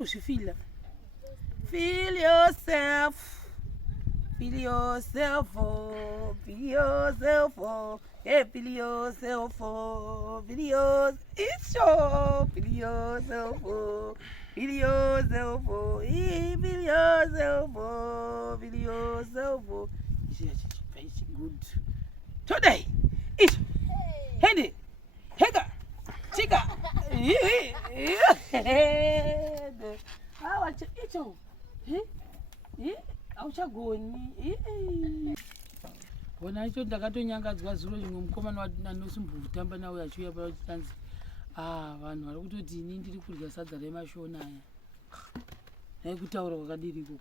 kuzvifila. Feel yourself. Feel yourself, oh. Feel yourself, oh. Hey, feel yourself, oh. Feel yourself. It's show. Feel yourself, oh. Feel yourself, oh. Feel yourself, oh. Feel yourself, oh. It's good. Today, it's Hendy, Hega, Chica. It's all. Auchagoni wona icho ndakatonyangadzwa zuro rimwe mukomana anosumbotamba nawo achiuya pachitanzi vanhu vari kutoti ini ndiri kurya sadza remashona aya naikutaura kwakadiriko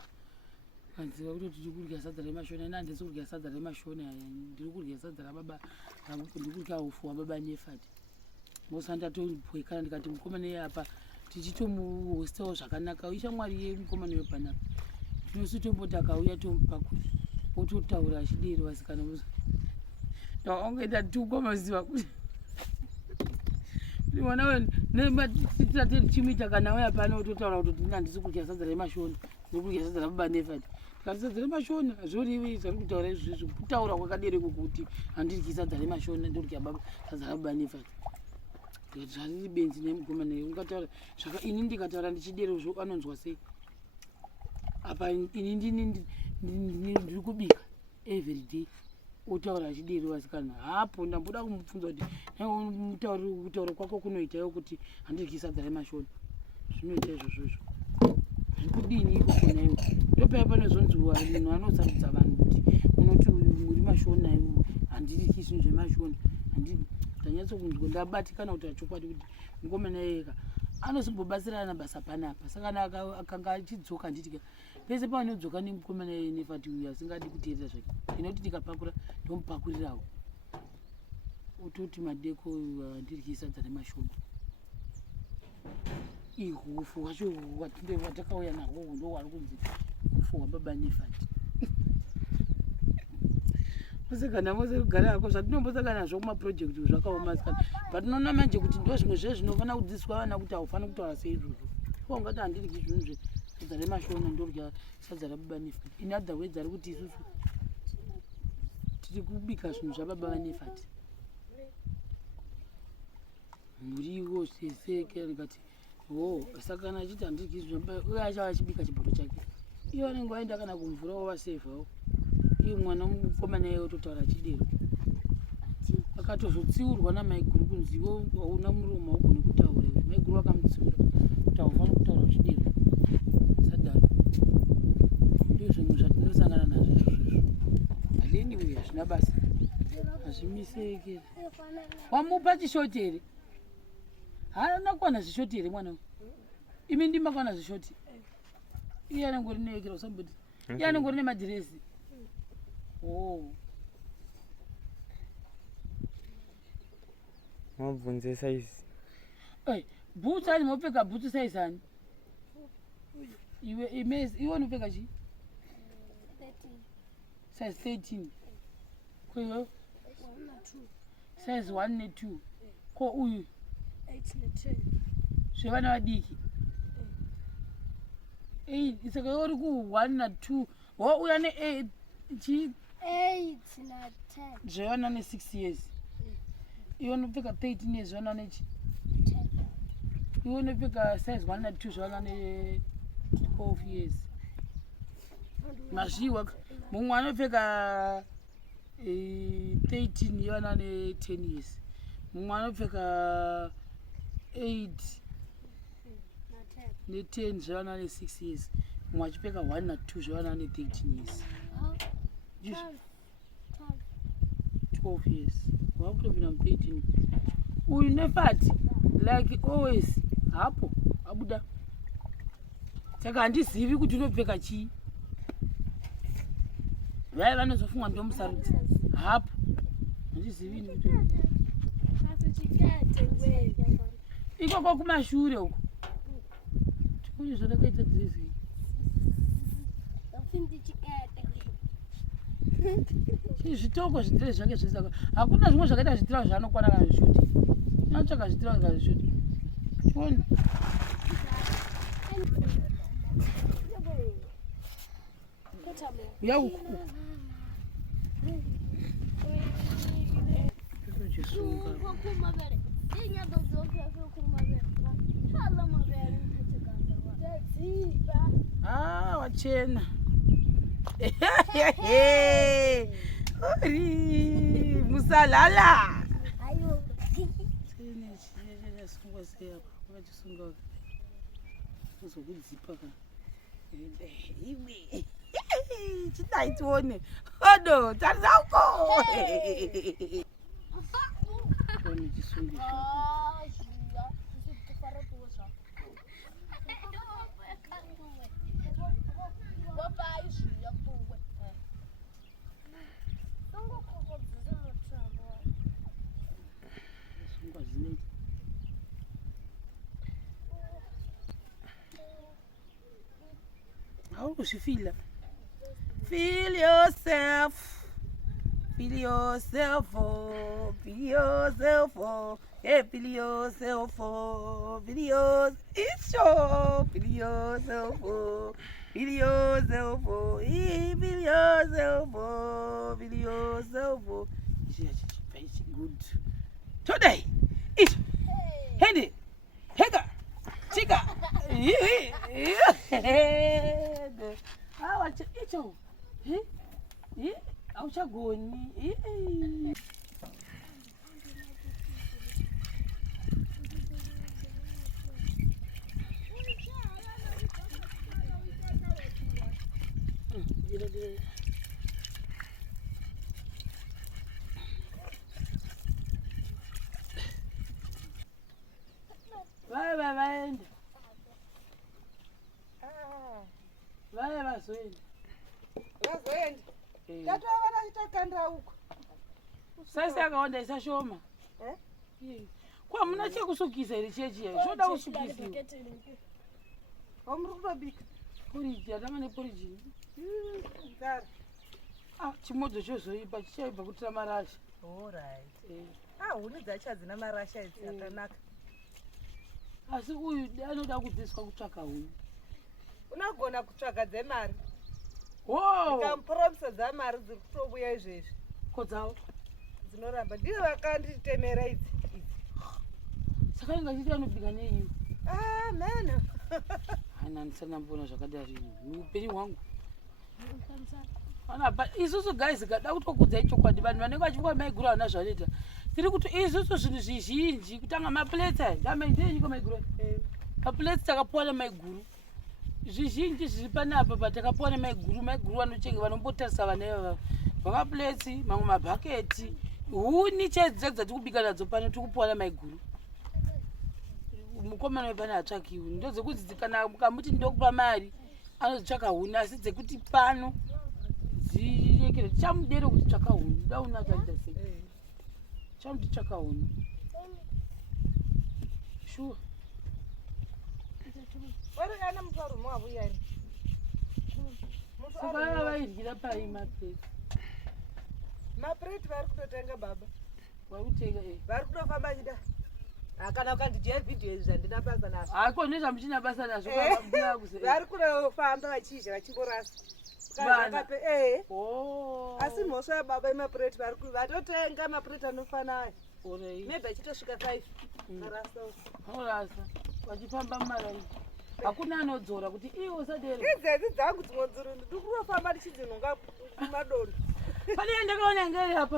kanziva kutoti ndiri kurya sadza remashona ina handisi kurya sadza remashona aya ndiri kurya sadza rababa ndiri kurya ufu wababa Nefati mosandatompwekana ndikati mukomana yeapa tichitomuhostawo zvakanaka ishamwari yemukomana wepanapa tinositomboti akauya tomupakuri ototaura achideri vasikana ongeita tiukwamaziva kuti mwana chimita kana uya pano ototaura kuti ndina handisi kudya sadza remashona ndiri kudya sadza rababa Nefati tikati sadza remashona zvorivi zvari kutaura izvizvi kutaura kwakadereko kuti handiryi sadza remashona ndorya sadza rababa Nefati zvariri benzi nemukomana ungataura zvaka ini ndikataura ndichiderozvo anonzwa sei apa ini ndiri kubika everyday otaura achideri vasikana hapo ndamboda kumubvunza kuti kutaura kwako kunoitayo kuti handiryi sadza remashona zvinoita izvozvozvo zviri kudini ikokonayo ndopaya panozonziwa munhu anosarudza vanhu kuti unoti muri mashona handiryi zvinhu zvemashona ndanyatsokunzwa ndabatikana kuti achokwadi kuti mukomana yeka anosimbobatsirana basa panapa saka akanga achidzoka nditika pese paanodzoka nemukomana Nefati uyu asingadi kuteerera zvake inoti tikapakura ndomupakurirawo ototi madeko handiryi sadza remashona ihufu hwacho hwatakauya nahwo ndo hwari kunzi ufu wababa Nefati musikana mose kugara ako zvatinombosakana nazvo kumapurojekti zvakaomasikana patinoona manje kuti ndo zvimwe zvezvinofana kudzidziswa vana kuti haufani kutaura seizvozvo ungati handiryi zvinhu sadza remashona ndorya sadza rababa Nefati in other words ari kuti isusu tiri kubika zvinhu zvababa Nefati muriwo seseke ndikati sakana achiti handiryi zvinhu uye achava achibika chipoto chake iyo anenge waenda kana kumvura wavasefawo iye mwana mukomana iye ototaura achidero akatozotsiurwa namaiguru kunzi iwo hauna muromo haugoni kutaura maiguru akamutsiura kuti haufani kutaura uchidero sadaro ndo zvimwe zvatinosangana nazvo izvozvo haleni uye hazvina basa hazvimiseke wamupa chishoti here haana kuwana zvishoti here mwana imi ndimakwana zvishoti iye anengori neekera usamboti iye anengori nemadhiresi mabvunze saizi bhutsu ani mopfeka bhutsu saizi ani iwe unopfeka chi size 13 kweyo size 1 ne2 ko uyu 8 ne10 zvevana vadiki saka uri ku1 na2 uya ne8 na 10 zvevana ne6 years iwe unopfeka 13 years zvevana nechi 10 iwe unopfeka size 1 na2 zvevana ne12 years mazviwa mumwe anopfeka 13 yevana ne10 years mumwe anopfeka 8 ne10 zvevana ne6 years mumwe achipfeka 1 na2 zvevana ne13 years 12 years wakutopinda mu13 uyu Nefati like always hapo abuda saka handizivi kuti unopfeka chii vai vanozofunga ndomusarudzi hapo handizivi kuti ikoko kumashure uko tikuni zvadakaita dzirezi zvitoko zvidhire zvake zvisaka hakuna zvimwe zvakaita zvidhira zvaanokwana kana zvishoti anotsvaka zvidhira kana zvishoti chioni Yauku. Kuchisunga. Ah, wachena. Ori, musalala. Ayo. Chene sunga seya. Kuchisunga. Kuzokudzipa ka. Iwe. Chitaitone. Odo, tarizauko. Kone chisunga. How does she feel? Feel yourself. Feel yourself. Oh. Feel yourself. Oh. Hey, feel yourself. Oh. Feel yourself. It's show. Feel yourself. Oh. Feel yourself. Oh. Hey, feel yourself. Oh. Feel yourself. Oh. It's good. Today. It. Handy. Hega. Chica. Awa icho. Auchagoni. Vai. Vai vazoenda. Vazoenda. Tatova vachitokanda uko. Sasa akaonda isashoma. Kwa muna chekusukisa iri chechi ya. Shoda kusukisiwa. Omuri kutobika. Poriji, atama neporiji. Ndari. Chimodzo chozoipa chichaipa kutira marasha. Alright. Huni dzacho hadzina marasha idzi yakanaka. Asi uyu anoda kudzidziswa kutsvaka huni. Unogona kutsvaga dzemari. Ndikamupromisa dzamari dziri kutobuya izvezvi. Kodzawo dzinoramba ndivo vakanditemera idzi. Saka ingachiita anobika neiyo. Mena. Hana ndisana mbona zvakadari muupenyu hwangu. Anapa isusu guys kada kutokudza ichokwadi vanhu vanenge vachivuka maiguru havana zvanoita. Tiri kuti isusu zvinhu zvizhinji kutanga mapleta ndamendenyiko maiguru. Mapleta takapuwa nemaiguru. Zvizhinji zviri panapa patakapuwa nemaiguru vanochenge vanombotarisa vana ivava. Vamapleti, mamwe mabhaketi, huni chedza dzati kubika nadzo pano tikupuwa nemaiguru. Mukomana wepana hatsvaki huni. Ndodzekuti kana mukamuti ndokupa mari anodzitsvaka huni asi dzekuti pano dzirekere chamudere kuti tsvaka huni. Dauna taita sei. Chamuti tsvaka huni. Sure. Warikana muparumu wavuyani. Saka vava vairyira pai mapleti. Mapleti vari kutotenga baba. Vari kutenga vari kutofamba chida. Kana ukandijaya vhidhiyo izvi zvandina basa nazvo. Hako nezvamuchina basa nazvo vari kunofamba vachizha vachimborasa. Asi mhosva yababa yemapureti vatotenga mapureti anofanayo. Maybe achitosvika 5 orasa vachifamba mumarai. Hakuna anodzora kuti iwo usadero. Idzedzi dzangu dzimwe dziri ndiri kunofamba ndichinzinhunga madondo. Pane ndakaona ngeri apa.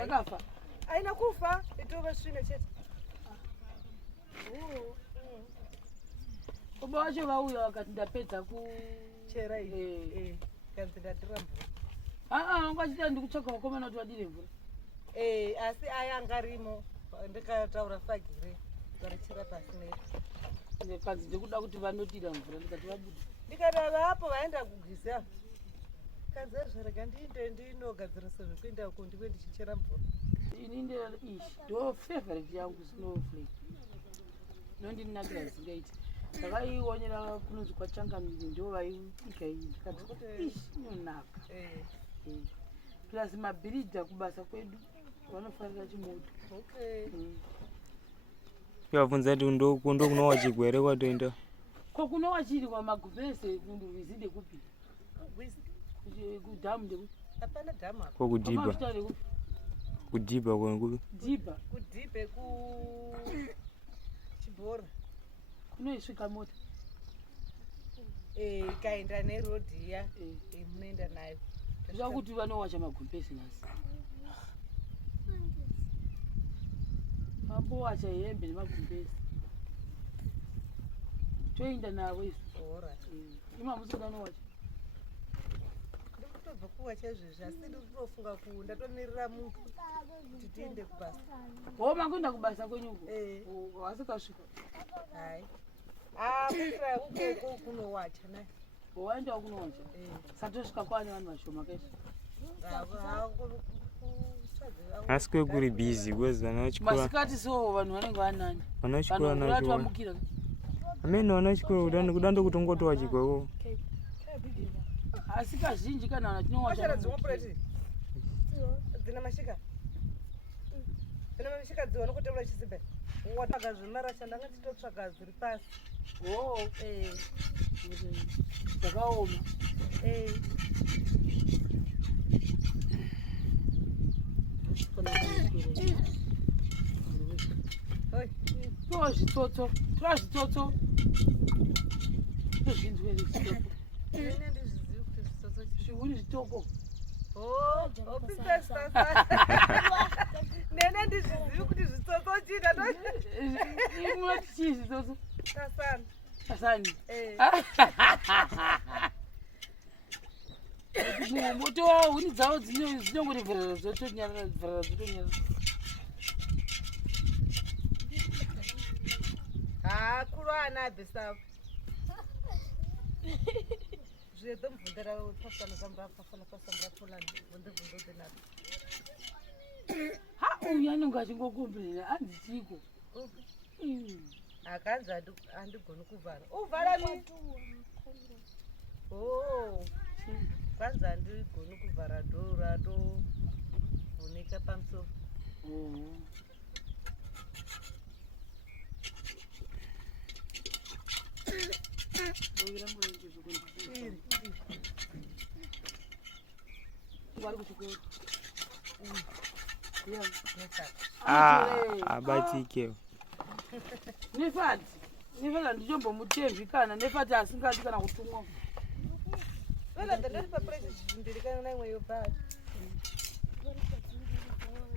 Yakafa. Haina kufa, itove svine chete. Baba vacho vauya vakati ndapedza kuchera iyi. Kanzi ndatira mvura. Vanga vachita ndikutsvaga vakomana kuti vadire mvura. Asi aya angarimo ndikataura fagire varichira pasi nei. Kanzi ndikuda kuti vanodira mvura ndikati vabuda. Ndikati vapo vaenda kugwiza. Kanzi zvarega ndinogadzirisa zvekuenda uko ndiwe ndichichera mvura. Ini ndo favorite yangu snowflake. Nondinakira zingaiti. Ndakaiwonyera kunonzi kwaChangamire ndo vaibika iyi. Ndikati inonaka. Plus mabhiridha kubasa kwedu vanofarira chimoto. Wabvunza kuti ndo kunowa chigwere kwatoenda. Ko kunowa chiri kwa maguvese kundu vizide kupi. kugwisa kudhamu ndekuti hapana dhamu apa Kwakudhibha. pamafuta ndekuti Kudhibha kwekupi? dhibha kudhibhe kuchibhora kunoisvika mota ikaenda nerodhi iya munoenda nayo zviva kuti vanowacha magumbezi nhasi vambowacha hembe nemagumbezi toenda navo izvo bhora imamusika nowacha ndiri kutobva kuwacha izvezvi asi ndiri kutofunga ndatomirira munhu kuti tiende kubasa homa kuenda kubasa kwenyuko wasikasvika hai kuitira ukoko kunowacha naye waendawo kunowacha satosvika kwane vanhu vashoma kaizvo Asi kwekuri busy because vanachikora. masikati so vanhu vanenge vanani Vanachikora vanhu nacho. vatovamukira Amene vanachikora kudanda kutongotowa chikwako. asi kazhinji kana vanhu tinowacha achara dzimwe pureti dzina mashika dzina mashika dziwa nokutevura chisimbe watsvaga zvemarasha ndanga titotsvaga dziri pasi dzakaoma toa zvitsotso tozvinzwere zvitoko ine handizvizivi kuti zvitsotso zvihuri zvitoko nene handizvizivi kuti zvitsotso chita imunoti chii zvitsotso kasana kasani moto huni dzavo dzinongoti vhirara dzotonyarara vhirara dzotonyarara kuro ana abhesavo zvedo mvundara pasana zamurapafana pasamurapolani vundevundodzenaro uyu anonge achingokomberera hanzi chiko akanzi handigoni kuvhara uvharani kwanzi handigoni kuvhara dhoo ratovhunika pamusoro vari kuchikoro Abatike. nefati handichombomutemvi kana nefati asingati kana kutumwa velanda ndari papuresi zvimbiri kana naimwe yobhara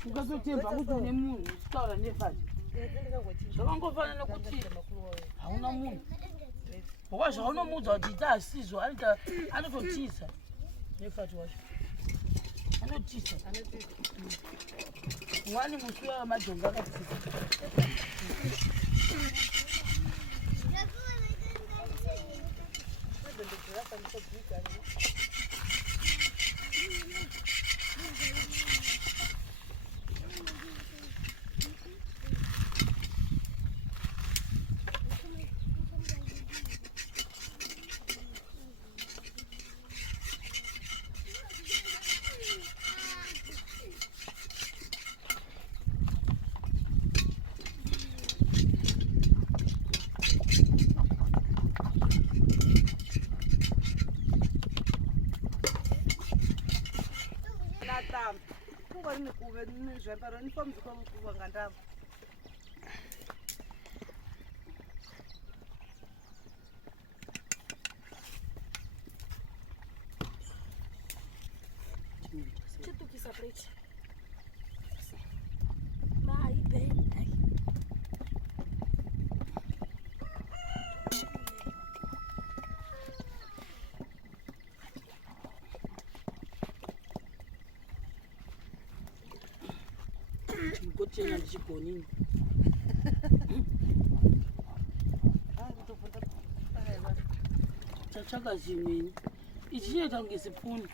ukatotemva kuti une munhu uchitaura nefati zvakangofanana kuti hauna munhu bhova zvaunomudza kuti ita asizvo anototiza nefati wacho anotiza wani musi wamajonga akatiza kungori nikuve nezvambaro nifamuzikwakuva ngandavo Chitukisa plate. Mai, bem. ngotenga ndichigonini chatsvaka zimweni ichi chinoita kunge sipuni